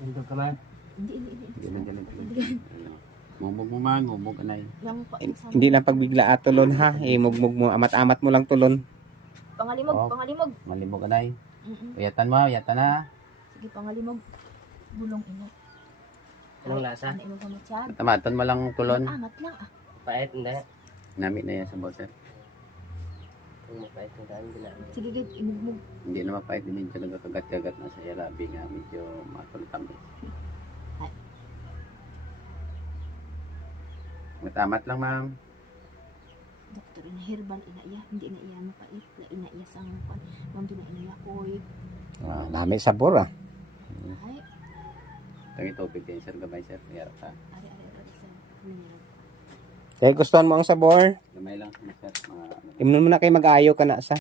Ito ka lang. Hindi. Mumog mo man, mumog anay. Hindi lang pagbigla tulon ha. Mugmug mo, amat-amat mo lang tulon. Pangalimog, Oh. pangalimog. Malimog anay. Mm-mm. Uyatan mo, uyatan na. Sige, pangalimog. Bulong ino. Anong lasa? Ano imo pamatyan? Tamaton mo lang tulon. Amat lang ah. Pait, hindi. Nami na yan sa bawser. Kung mapait na daan, ginamit. Sige, gid, imugmug. Hindi na mapait, medyo nagkakagat-kagat na sa yalabi nga, medyo matulutang. Matamat lang ma'am. Doktor, ina herbal, ina iya. Hindi na iya mapait. Na ina iya sang pan. Ma'am, di na ina koy. Dami sabor ah. Ay, Tangi tubig din sir, gamay sir. Mayarap ka. ari sa minyak. Kaya gustuhan mo ang sabor. Gamay lang sir. Mga Imnon mo na kayo mag-ayo ka na sa.